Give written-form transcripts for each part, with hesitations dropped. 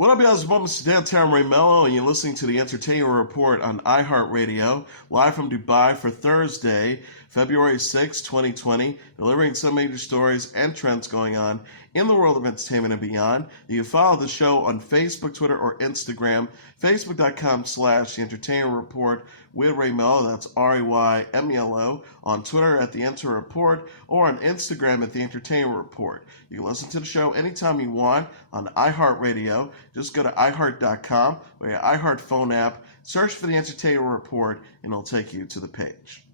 What up, guys? Welcome to downtown Ray Melo, and you're listening to the Entertainment Report on iHeartRadio, live from Dubai for Thursday, February 6, 2020, delivering some major stories and trends going on in the world of entertainment and beyond. You can follow the show on Facebook, Twitter, or Instagram, facebook.com/The Entertainment Report with Ray Melo, that's RAYMELO, on Twitter at The Enter Report, or on Instagram at The Entertainment Report. You can listen to the show anytime you want on iHeartRadio. Just go to iHeart.com or your iHeart phone app, search for The Entertainment Report, and it'll take you to the page.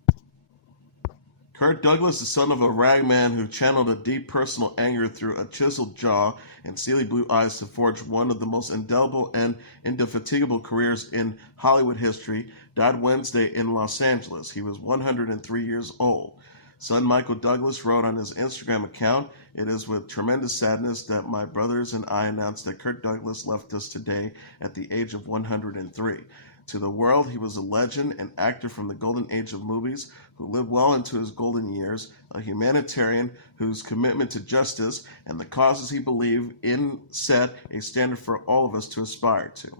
Kirk Douglas, the son of a ragman who channeled a deep personal anger through a chiseled jaw and steely blue eyes to forge one of the most indelible and indefatigable careers in Hollywood history, died Wednesday in Los Angeles. He was 103 years old. Son Michael Douglas wrote on his Instagram account, "It is with tremendous sadness that my brothers and I announce that Kirk Douglas left us today at the age of 103. To the world, he was a legend, an actor from the golden age of movies who lived well into his golden years, a humanitarian whose commitment to justice and the causes he believed in set a standard for all of us to aspire to."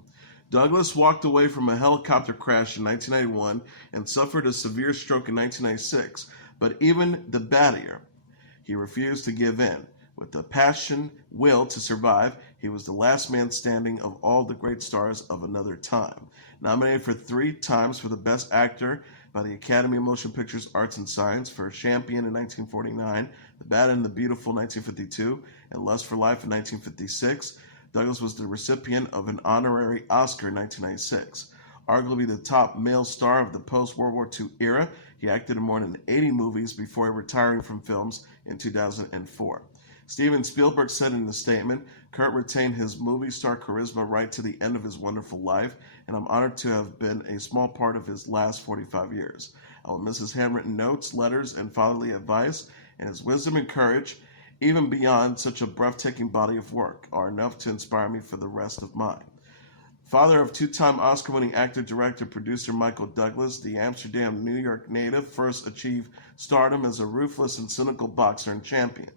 Douglas walked away from a helicopter crash in 1991 and suffered a severe stroke in 1996, but even the battier, he refused to give in. With the passion, will to survive, he was the last man standing of all the great stars of another time. Nominated for 3 times for the Best Actor by the Academy of Motion Pictures Arts and Science for Champion in 1949, The Bad and the Beautiful 1952, and Lust for Life in 1956, Douglas was the recipient of an honorary Oscar in 1996. Arguably the top male star of the post-World War II era, he acted in more than 80 movies before retiring from films in 2004. Steven Spielberg said in a statement, "Kurt retained his movie star charisma right to the end of his wonderful life, and I'm honored to have been a small part of his last 45 years. I will miss his handwritten notes, letters, and fatherly advice, and his wisdom and courage, even beyond such a breathtaking body of work, are enough to inspire me for the rest of mine." Father of 2-time Oscar-winning actor, director, producer Michael Douglas, the Amsterdam, New York native first achieved stardom as a ruthless and cynical boxer and champion.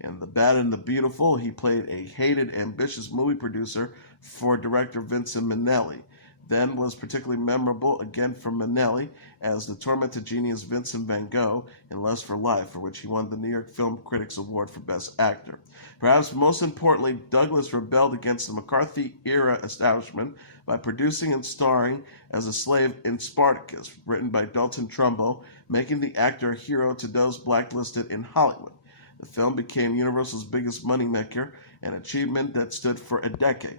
In The Bad and the Beautiful, he played a hated, ambitious movie producer for director Vincent Minnelli, then was particularly memorable again for Minnelli as the tormented genius Vincent Van Gogh in Lust for Life, for which he won the New York Film Critics Award for Best Actor. Perhaps most importantly, Douglas rebelled against the McCarthy-era establishment by producing and starring as a slave in Spartacus, written by Dalton Trumbo, making the actor a hero to those blacklisted in Hollywood. The film became Universal's biggest moneymaker, an achievement that stood for a decade.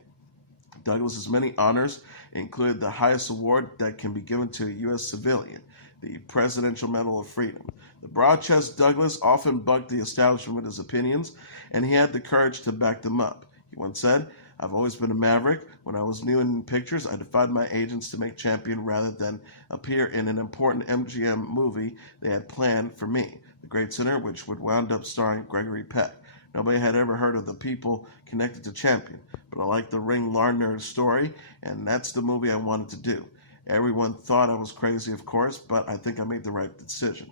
Douglas's many honors included the highest award that can be given to a U.S. civilian, the Presidential Medal of Freedom. The broad-chested Douglas often bucked the establishment with his opinions, and he had the courage to back them up. He once said, "I've always been a maverick. When I was new in pictures, I defied my agents to make Champion rather than appear in an important MGM movie they had planned for me, The Great Sinner, which would wound up starring Gregory Peck. Nobody had ever heard of the people connected to Champion, but I liked the Ring Lardner story, and that's the movie I wanted to do. Everyone thought I was crazy, of course, but I think I made the right decision."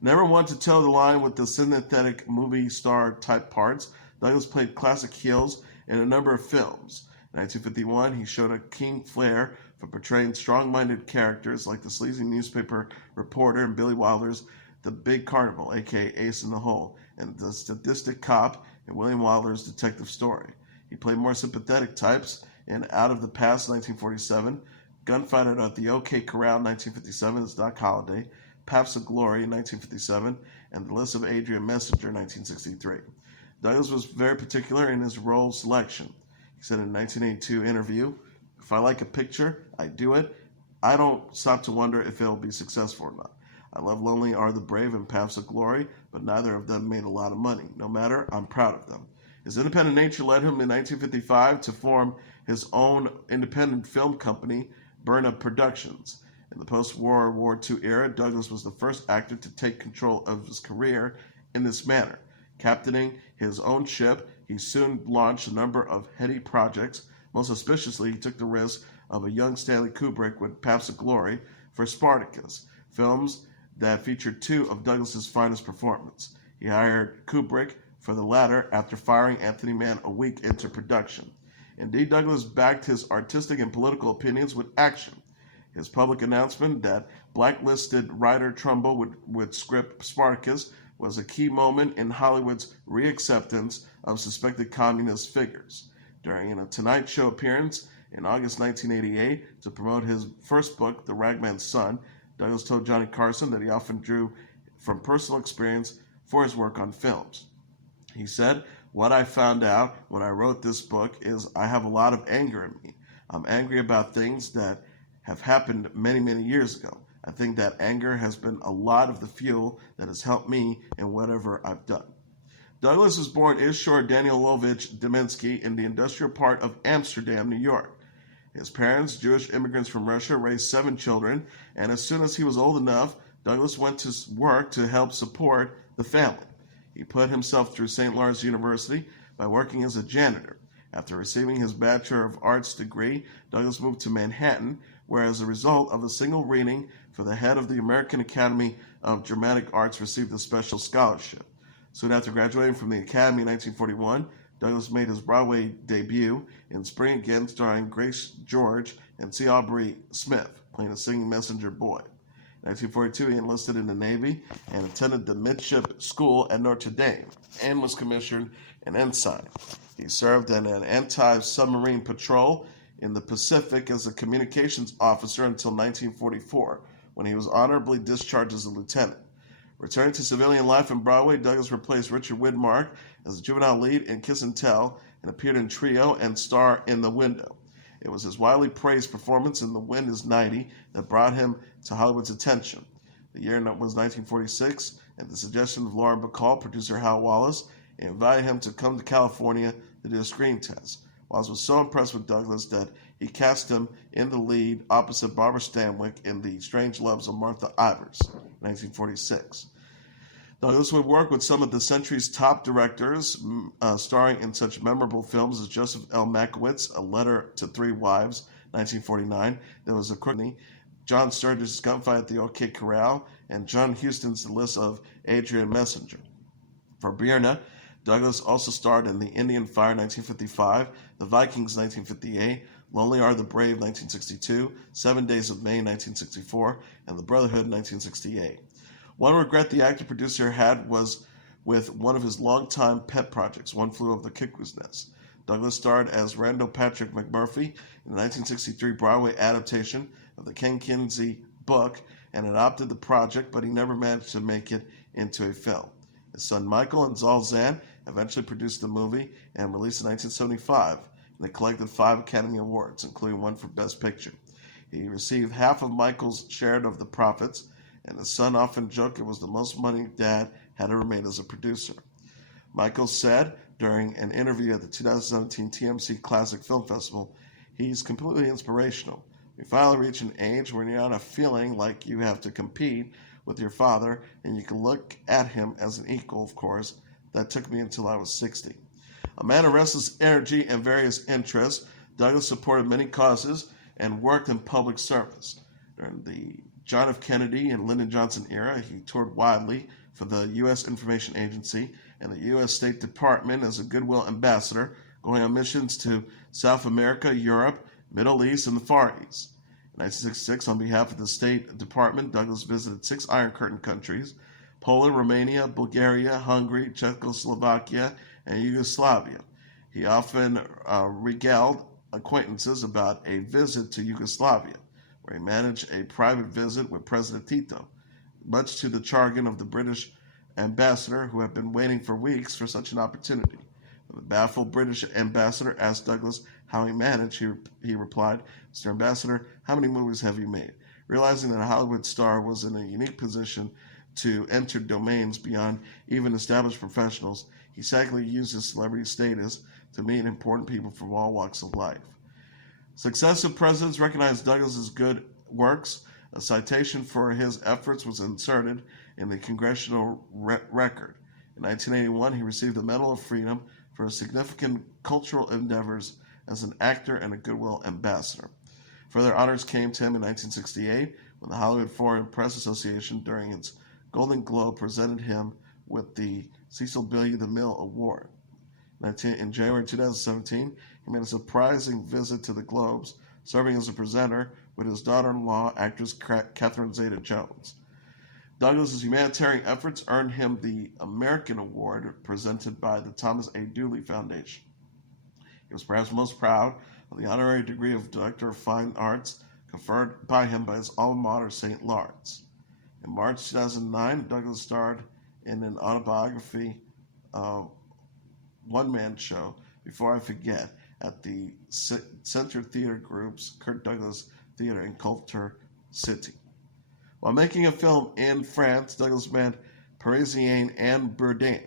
Never one to toe the line with the synthetic movie star type parts, Douglas played classic heels in a number of films. In 1951, he showed a keen flair for portraying strong-minded characters like the sleazy newspaper reporter in Billy Wilder's The Big Carnival, aka Ace in the Hole, and the sadistic cop in William Wyler's Detective Story. He played more sympathetic types in Out of the Past, 1947, Gunfighter at the OK Corral, 1957 as Doc Holliday, Paths of Glory, 1957, and The List of Adrian Messenger, 1963. Douglas was very particular in his role selection. He said in a 1982 interview, "If I like a picture, I do it. I don't stop to wonder if it'll be successful or not. I love Lonely Are the Brave and Paths of Glory, but neither of them made a lot of money. No matter, I'm proud of them." His independent nature led him in 1955 to form his own independent film company, Burn Up Productions. In the post-World War II era, Douglas was the first actor to take control of his career in this manner. Captaining his own ship, he soon launched a number of heady projects. Most auspiciously, he took the risk of a young Stanley Kubrick with Paths of Glory for Spartacus, films that featured 2 of Douglas's finest performances. He hired Kubrick for the latter after firing Anthony Mann a week into production. Indeed, Douglas backed his artistic and political opinions with action. His public announcement that blacklisted writer Trumbo would script Spartacus was a key moment in Hollywood's reacceptance of suspected communist figures. During a Tonight Show appearance in August 1988 to promote his first book, The Ragman's Son, Douglas told Johnny Carson that he often drew from personal experience for his work on films. He said, "What I found out when I wrote this book is I have a lot of anger in me. I'm angry about things that have happened many, many years ago. I think that anger has been a lot of the fuel that has helped me in whatever I've done." Douglas was born Ishor Danielovich Deminsky in the industrial part of Amsterdam, New York. His parents, Jewish immigrants from Russia, raised 7 children, and as soon as he was old enough, Douglas went to work to help support the family. He put himself through St. Lawrence University by working as a janitor. After receiving his Bachelor of Arts degree, Douglas moved to Manhattan, where as a result of a single reading for the head of the American Academy of Dramatic Arts received a special scholarship. Soon after graduating from the Academy in 1941, Douglas made his Broadway debut in Spring Again, starring Grace George and C. Aubrey Smith, playing a singing messenger boy. In 1942, he enlisted in the Navy and attended the Midship School at Notre Dame and was commissioned an ensign. He served in an anti-submarine patrol in the Pacific as a communications officer until 1944, when he was honorably discharged as a lieutenant. Returning to civilian life in Broadway, Douglas replaced Richard Widmark as a juvenile lead in Kiss and Tell and appeared in Trio and Star in The Window. It was his widely praised performance in The Wind is 90 that brought him to Hollywood's attention. The year was 1946, and at the suggestion of Lauren Bacall, producer Hal Wallace invited him to come to California to do a screen test. Wallace was so impressed with Douglas that he cast him in the lead opposite Barbara Stanwyck in The Strange Loves of Martha Ivers, 1946. Douglas would work with some of the century's top directors, starring in such memorable films as Joseph L. Makowitz, A Letter to Three Wives, 1949. There was a Courtney, John Sturges' Gunfight at the OK Corral, and John Huston's The List of Adrian Messenger. For Birna, Douglas also starred in The Indian Fire, 1955, The Vikings, 1958, Lonely Are the Brave, 1962, 7 Days of May, 1964, and The Brotherhood, 1968. One regret the actor-producer had was with one of his longtime pet projects, One Flew Over the Cuckoo's Nest. Douglas starred as Randall Patrick McMurphy in the 1963 Broadway adaptation of the Ken Kinsey book and adopted the project, but he never managed to make it into a film. His son Michael and Zal Zan eventually produced the movie and released in 1975, and they collected 5 Academy Awards, including one for Best Picture. He received half of Michael's share of the profits, and his son often joked it was the most money Dad had ever made as a producer. Michael said during an interview at the 2017 TMC Classic Film Festival, "He's completely inspirational. We finally reach an age where you're not feeling like you have to compete with your father, and you can look at him as an equal, of course. That took me until I was 60. A man of restless energy and various interests, Douglas supported many causes and worked in public service. During the John F. Kennedy and Lyndon Johnson era, he toured widely for the U.S. Information Agency and the U.S. State Department as a goodwill ambassador, going on missions to South America, Europe, Middle East, and the Far East. In 1966, on behalf of the State Department, Douglas visited 6 Iron Curtain countries: Poland, Romania, Bulgaria, Hungary, Czechoslovakia, and Yugoslavia. He often regaled acquaintances about a visit to Yugoslavia, where he managed a private visit with President Tito, much to the chagrin of the British ambassador, who had been waiting for weeks for such an opportunity. When the baffled British ambassador asked Douglas how he managed, he replied, "Mr. Ambassador, how many movies have you made?" Realizing that a Hollywood star was in a unique position to enter domains beyond even established professionals, he secondly used his celebrity status to meet important people from all walks of life. Successive presidents recognized Douglas's good works. A citation for his efforts was inserted in the Congressional Record. In 1981, he received the Medal of Freedom for his significant cultural endeavors as an actor and a goodwill ambassador. Further honors came to him in 1968 when the Hollywood Foreign Press Association, during its Golden Globe, presented him with the Cecil B. DeMille Award. In January 2017, he made a surprising visit to the Globes, serving as a presenter with his daughter-in-law, actress Catherine Zeta-Jones. Douglas's humanitarian efforts earned him the American Award presented by the Thomas A. Dooley Foundation. He was perhaps most proud of the honorary degree of Doctor of Fine Arts conferred by him by his alma mater, St. Lawrence. In March 2009, Douglas starred in an autobiography one-man show, Before I Forget, at the Center Theater Group's Kirk Douglas Theater in Culture City. While making a film in France, Douglas met Parisienne Anne Bourdain.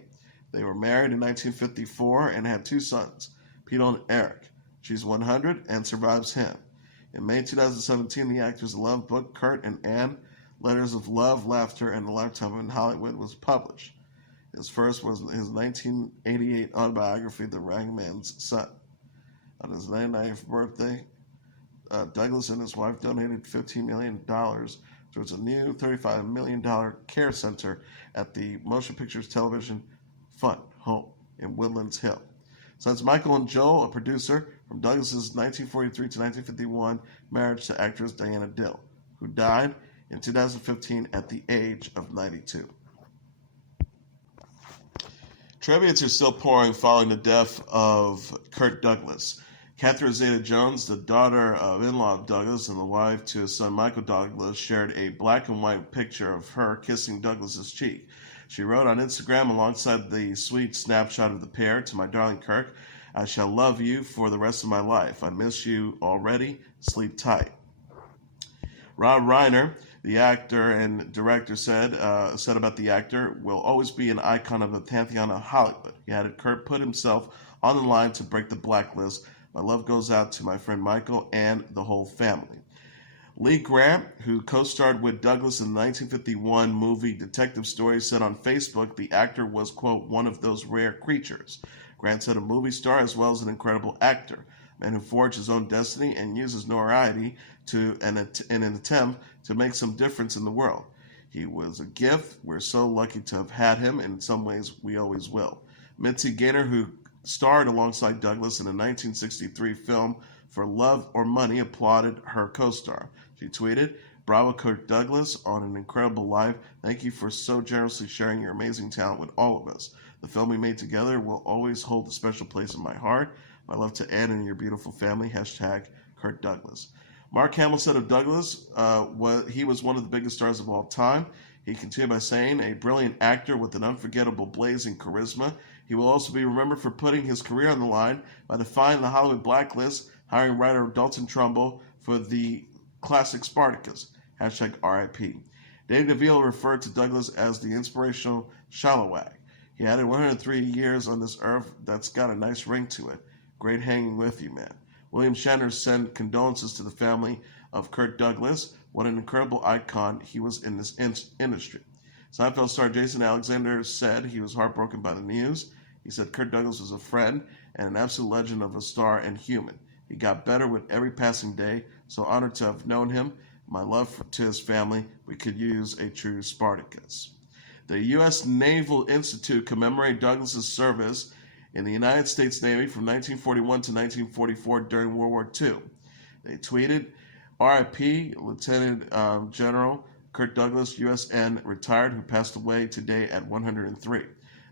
They were married in 1954 and had two sons, Peter and Eric. She's 100 and survives him. In May 2017, the actor's love book, Kurt and Anne, Letters of Love, Laughter, and a Lifetime in Hollywood, was published. His first was his 1988 autobiography, The Ragman's Son. On his 99th birthday, Douglas and his wife donated $15 million towards a new $35 million care center at the Motion Pictures Television Fund home in Woodlands Hill. Sons Michael and Joel, a producer, from Douglas's 1943 to 1951 marriage to actress Diana Dill, who died in 2015 at the age of 92. Tributes are still pouring following the death of Kirk Douglas. Catherine Zeta-Jones, the daughter-in-law of Douglas and the wife to his son Michael Douglas, shared a black and white picture of her kissing Douglas's cheek. She wrote on Instagram alongside the sweet snapshot of the pair, "To my darling Kirk, I shall love you for the rest of my life. I miss you already. Sleep tight." Rob Reiner, the actor and director, said about the actor, "Will always be an icon of the pantheon of Hollywood." He added, "Kurt put himself on the line to break the blacklist. My love goes out to my friend Michael and the whole family." Lee Grant, who co-starred with Douglas in the 1951 movie Detective Story, said on Facebook the actor was, quote, "one of those rare creatures." Grant said, "A movie star as well as an incredible actor, a man who forged his own destiny and uses notoriety in an attempt to make some difference in the world. He was a gift. We're so lucky to have had him, and in some ways we always will." Mitzi Gaynor, who starred alongside Douglas in a 1963 film For Love or Money, applauded her co-star. She tweeted, "Bravo, Kirk Douglas, on an incredible life. Thank you for so generously sharing your amazing talent with all of us. The film we made together will always hold a special place in my heart. My love to Anne and your beautiful family. Hashtag Kirk Douglas." Mark Hamill said of Douglas, he was one of the biggest stars of all time. He continued by saying, "A brilliant actor with an unforgettable blazing charisma. He will also be remembered for putting his career on the line by defying the Hollywood blacklist, hiring writer Dalton Trumbull for the classic Spartacus. Hashtag RIP." Dave DeVille referred to Douglas as the inspirational Shallowag. He added, 103 years on this earth, that's got a nice ring to it. Great hanging with you, man. William Shatner sent condolences to the family of Kirk Douglas. What an incredible icon he was in this industry. Seinfeld star Jason Alexander said he was heartbroken by the news. He said Kirk Douglas was a friend and an absolute legend of a star and human. He got better with every passing day, so honored to have known him. My love to his family. We could use a true Spartacus. The U.S. Naval Institute commemorated Douglas's service in the United States Navy from 1941 to 1944 during World War II. They tweeted, "RIP, Lieutenant General Kirk Douglas, USN, retired, who passed away today at 103.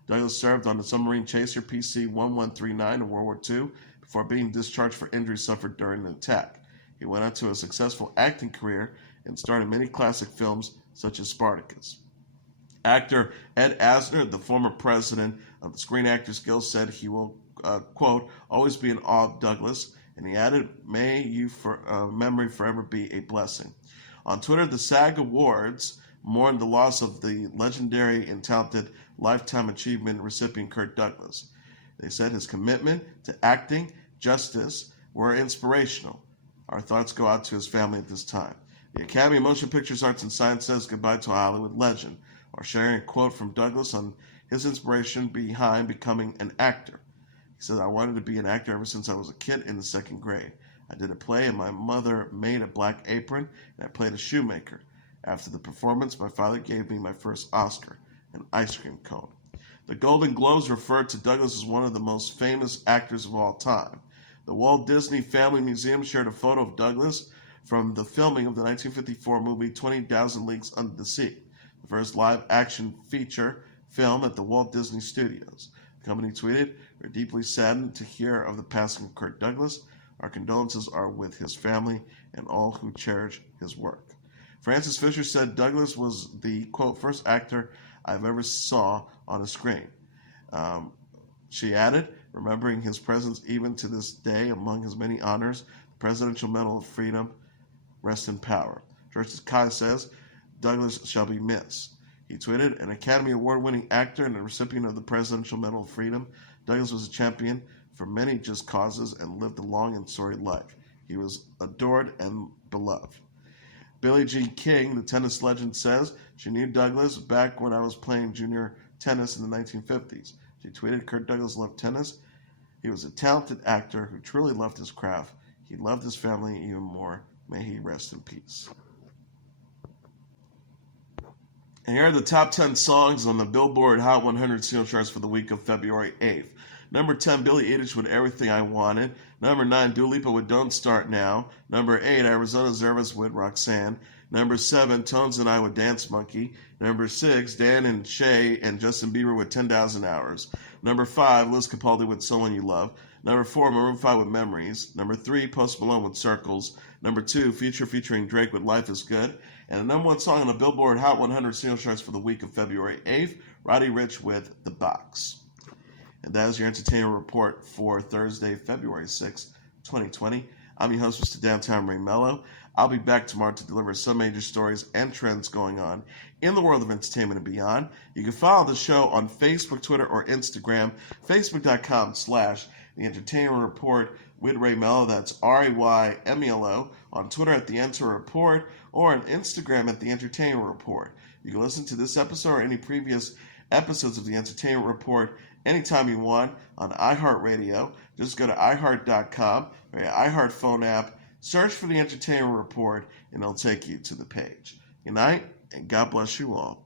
Douglas served on the submarine chaser PC-1139 in World War II before being discharged for injuries suffered during the attack. He went on to a successful acting career and starred in many classic films such as Spartacus." Actor Ed Asner, the former president of the Screen Actors Guild, said he will, quote, "always be in awe of Douglas," and he added, "May you memory forever be a blessing." On Twitter, the SAG Awards mourned the loss of the legendary and talented Lifetime Achievement recipient Kirk Douglas. They said his commitment to acting, justice, were inspirational. Our thoughts go out to his family at this time. The Academy of Motion Pictures Arts and Science says goodbye to a Hollywood legend, while sharing a quote from Douglas on his inspiration behind becoming an actor. He said, "I wanted to be an actor ever since I was a kid in the second grade. I did a play and my mother made a black apron and I played a shoemaker. After the performance, my father gave me my first Oscar, an ice cream cone." The Golden Globes referred to Douglas as one of the most famous actors of all time. The Walt Disney Family Museum shared a photo of Douglas from the filming of the 1954 movie 20,000 Leagues Under the Sea, the first live-action feature film at the Walt Disney Studios. The company tweeted, "We're deeply saddened to hear of the passing of Kirk Douglas. Our condolences are with his family and all who cherish his work." Frances Fisher said Douglas was the, quote, "first actor I've ever saw on a screen." She added, remembering his presence even to this day among his many honors, the Presidential Medal of Freedom, rest in power. George Kai says, Douglas shall be missed. He tweeted, an Academy Award-winning actor and a recipient of the Presidential Medal of Freedom, Douglas was a champion for many just causes and lived a long and storied life. He was adored and beloved. Billie Jean King, the tennis legend, says she knew Douglas back when I was playing junior tennis in the 1950s. She tweeted, Kirk Douglas loved tennis. He was a talented actor who truly loved his craft. He loved his family even more. May he rest in peace. And here are the top 10 songs on the Billboard Hot 100 single charts for the week of February 8th. Number 10, Billie Eilish with Everything I Wanted. Number 9, Dua Lipa with Don't Start Now. Number 8, Arizona Zervas with Roxanne. Number 7, Tones and I with Dance Monkey. Number 6, Dan and Shay and Justin Bieber with 10,000 Hours. Number 5, Liz Capaldi with Someone You Love. Number 4, Maroon 5 with Memories. Number 3, Post Malone with Circles. Number 2, Future featuring Drake with Life is Good. And the number 1 song on the Billboard Hot 100 single charts for the week of February 8th, Roddy Ricch with The Box. And that is your entertainment report for Thursday, February 6th, 2020. I'm your host, Mr. Downtown Ray Melo. I'll be back tomorrow to deliver some major stories and trends going on in the world of entertainment and beyond. You can follow the show on Facebook, Twitter, or Instagram, facebook.com/The Entertainment Report with Ray Melo. That's RAYMELO. On Twitter at The Enter Report, or on Instagram at The Entertainment Report. You can listen to this episode or any previous episodes of The Entertainment Report anytime you want on iHeartRadio. Just go to iHeart.com or your iHeart phone app, search for The Entertainment Report, and it'll take you to the page. Good night, and God bless you all.